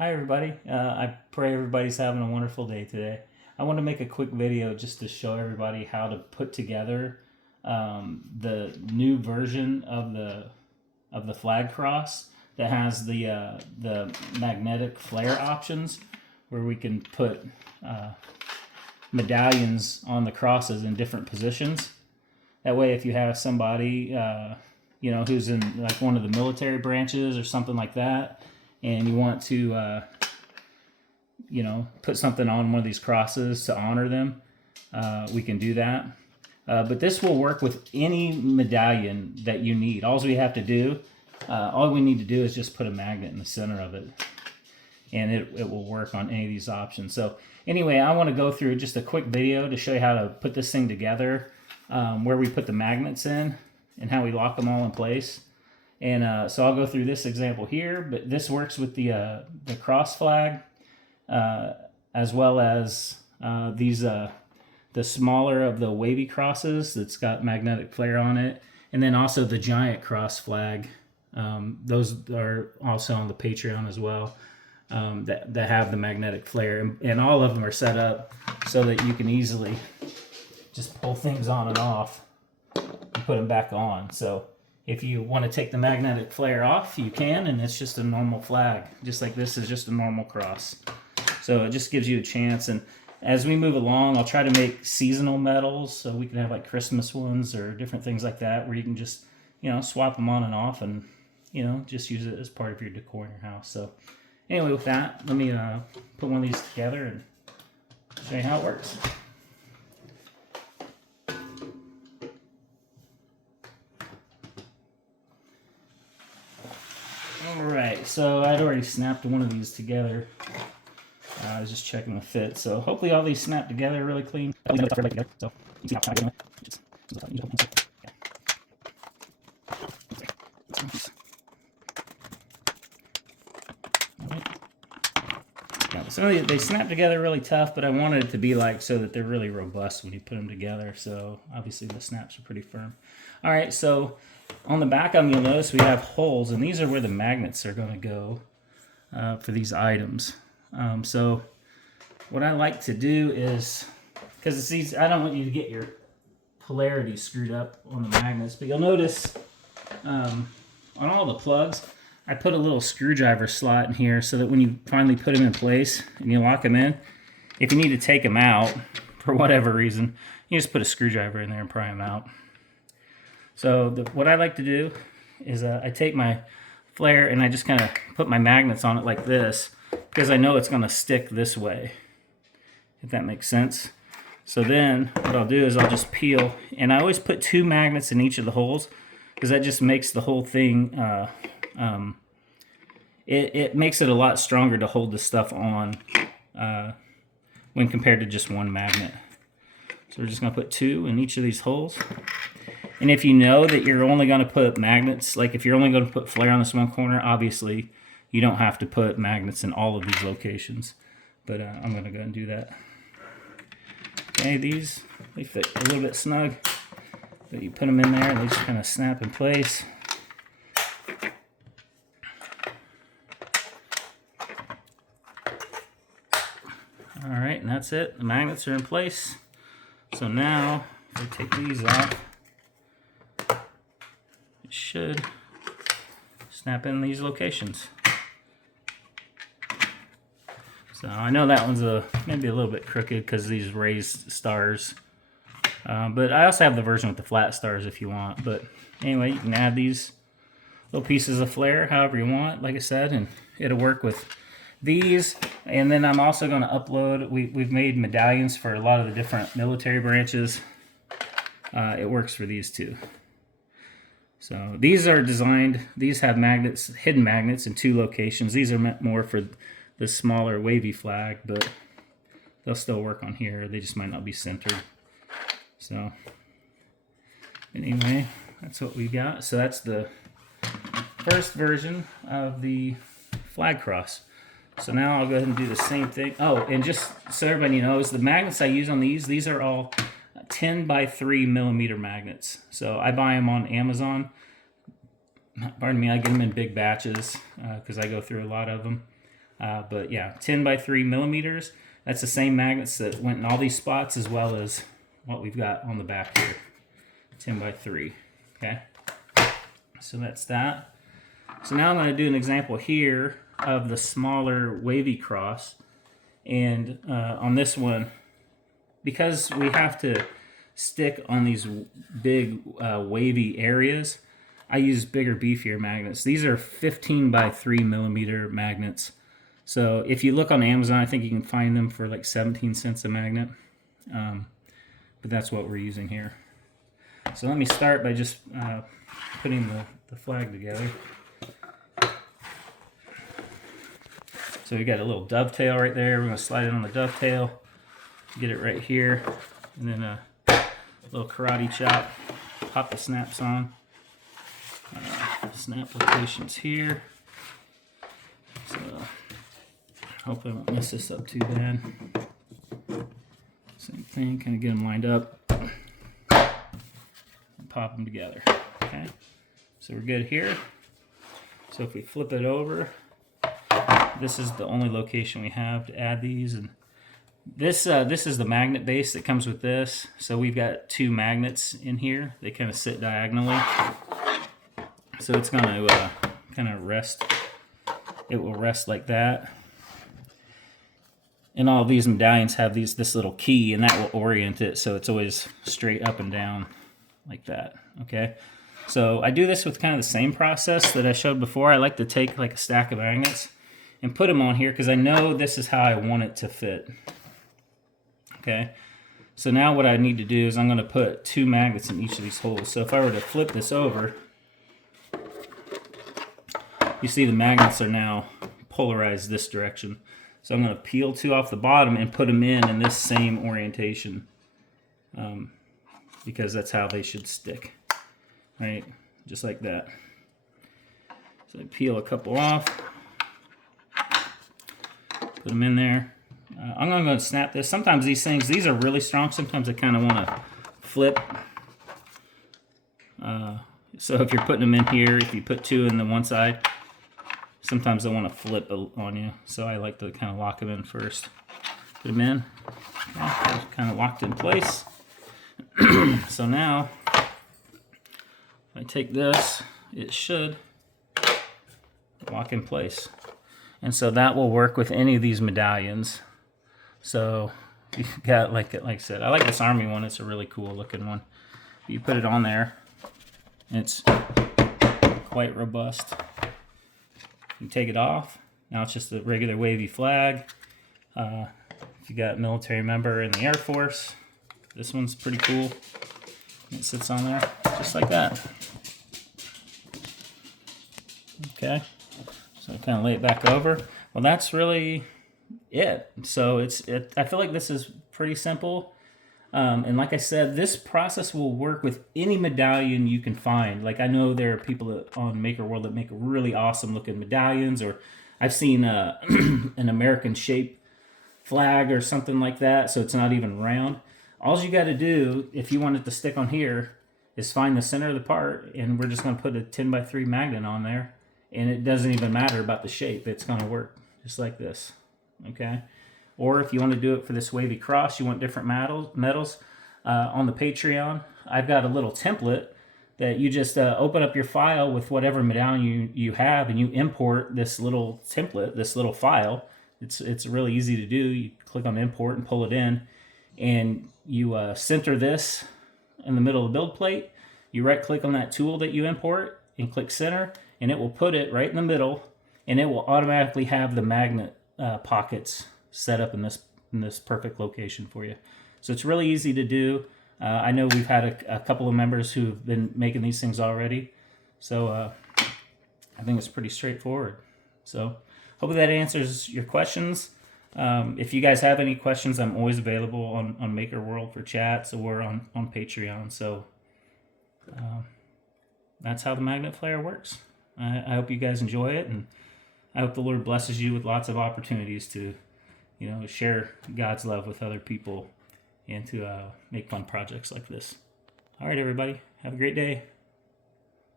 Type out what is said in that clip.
Hi everybody. I pray everybody's having a wonderful day today. I want to make a quick video just to show everybody how to put together the new version of the flag cross that has the magnetic flare options, where we can put medallions on the crosses in different positions. That way, if you have somebody who's in like one of the military branches or something like that, and you want to, put something on one of these crosses to honor them, we can do that. But this will work with any medallion that you need. All we need to do is just put a magnet in the center of it, and it will work on any of these options. So anyway, I want to go through just a quick video to show you how to put this thing together, where we put the magnets in and how we lock them all in place. And so I'll go through this example here, but this works with the cross flag, as well as the smaller of the wavy crosses that's got magnetic flare on it, and then also the giant cross flag. Those are also on the Patreon as well, that have the magnetic flare, and all of them are set up so that you can easily just pull things on and off and put them back on. So if you want to take the magnetic flare off, you can, and it's just a normal flag, just like this is just a normal cross. So it just gives you a chance. And as we move along, I'll try to make seasonal medals, so we can have like Christmas ones or different things like that, where you can just, swap them on and off, and, just use it as part of your decor in your house. So anyway, with that, let me put one of these together and show you how it works. Alright, so I'd already snapped one of these together. I was just checking the fit, so hopefully all these snap together really clean. So, so they snap together really tough, but I wanted it to be like so that they're really robust when you put them together. So obviously the snaps are pretty firm. All right, so on the back of them, you'll notice we have holes, and these are where the magnets are going to go for these items. So what I like to do is, because it's these, I don't want you to get your polarity screwed up on the magnets, but you'll notice on all the plugs, I put a little screwdriver slot in here so that when you finally put them in place and you lock them in, if you need to take them out for whatever reason, you just put a screwdriver in there and pry them out. So what I like to do is I take my flare and I just kind of put my magnets on it like this, because I know it's going to stick this way, if that makes sense. So then what I'll do is I'll just peel, and I always put 2 magnets in each of the holes, because that just makes the whole thing, it makes it a lot stronger to hold the stuff on when compared to just 1 magnet. So we're just going to put 2 in each of these holes. And if you know that you're only going to put magnets, like if you're only going to put flare on this one corner, obviously you don't have to put magnets in all of these locations. But I'm going to go ahead and do that. Okay, these, they fit a little bit snug, but you put them in there and they just kind of snap in place. Alright, and that's it. The magnets are in place. So now, if I take these off, it should snap in these locations. So I know that one's maybe a little bit crooked because of these raised stars. But I also have the version with the flat stars if you want. But anyway, you can add these little pieces of flare however you want, like I said, and it'll work with these. And then I'm also going to upload, we've made medallions for a lot of the different military branches. It works for these too. So these are designed, these have magnets, hidden magnets in 2 locations. These are meant more for the smaller wavy flag, but they'll still work on here. They just might not be centered. So anyway, that's what we got. So that's the first version of the flag cross. So now I'll go ahead and do the same thing. Oh, and just so everybody knows, the magnets I use on these are all 10 by 3 millimeter magnets. So I buy them on Amazon. Pardon me, I get them in big batches because I go through a lot of them. But yeah, 10 by 3 millimeters. That's the same magnets that went in all these spots as well as what we've got on the back here. 10 by 3, okay? So that's that. So now I'm going to do an example here of the smaller wavy cross. And on this one, because we have to stick on these big wavy areas, I use bigger, beefier magnets. These are 15 by 3 millimeter magnets. So if you look on Amazon, I think you can find them for like 17 cents a magnet. But that's what we're using here. So let me start by just putting the flag together. So we got a little dovetail right there. We're going to slide it on the dovetail, get it right here, and then a little karate chop, pop the snaps on. Snap locations here. So hopefully I won't mess this up too bad. Same thing, kind of get them lined up, and pop them together. Okay, so we're good here. So if we flip it over, this is the only location we have to add these, and this is the magnet base that comes with this. So we've got 2 magnets in here. They kind of sit diagonally. So it's going to kind of rest. It will rest like that. And all of these medallions have this little key, and that will orient it so it's always straight up and down like that. Okay. So I do this with kind of the same process that I showed before. I like to take like a stack of magnets and put them on here because I know this is how I want it to fit. Okay. So now what I need to do is I'm going to put 2 magnets in each of these holes. So if I were to flip this over, you see the magnets are now polarized this direction. So I'm going to peel 2 off the bottom and put them in this same orientation, because that's how they should stick, right? Just like that. So I peel a couple off, put them in there. I'm going to snap this. Sometimes these are really strong. Sometimes I kind of want to flip. So if you're putting them in here, if you put 2 in the one side, sometimes I want to flip on you, so I like to kind of lock them in first. Put them in, okay, kind of locked in place. So now, if I take this, it should lock in place. And so that will work with any of these medallions. So you've got, like I said, I like this Army one. It's a really cool looking one. You put it on there, it's quite robust. You take it off. Now it's just a regular wavy flag. If you got a military member in the Air Force, this one's pretty cool. It sits on there just like that. Okay, so I kind of lay it back over. Well, that's really it. So I feel like this is pretty simple. And like I said, this process will work with any medallion you can find. Like I know there are people on Maker World that make really awesome looking medallions, or I've seen an American shape flag or something like that, so it's not even round. All you got to do, if you want it to stick on here, is find the center of the part, and we're just going to put a 10 by 3 magnet on there, and it doesn't even matter about the shape. It's going to work just like this. Okay. Or if you want to do it for this wavy cross, you want different metals, on the Patreon, I've got a little template that you just open up your file with whatever medallion you have, and you import this little template, this little file. It's really easy to do. You click on import and pull it in, and you center this in the middle of the build plate. You right click on that tool that you import and click center, and it will put it right in the middle, and it will automatically have the magnet pockets set up in this perfect location for you. So it's really easy to do. I know we've had a couple of members who've been making these things already, so I think it's pretty straightforward. So hopefully that answers your questions. If you guys have any questions, I'm always available on Maker World for chats or on Patreon. So that's how the magnet flare works. I hope you guys enjoy it, and I hope the Lord blesses you with lots of opportunities to, share God's love with other people and to make fun projects like this. All right, everybody. Have a great day.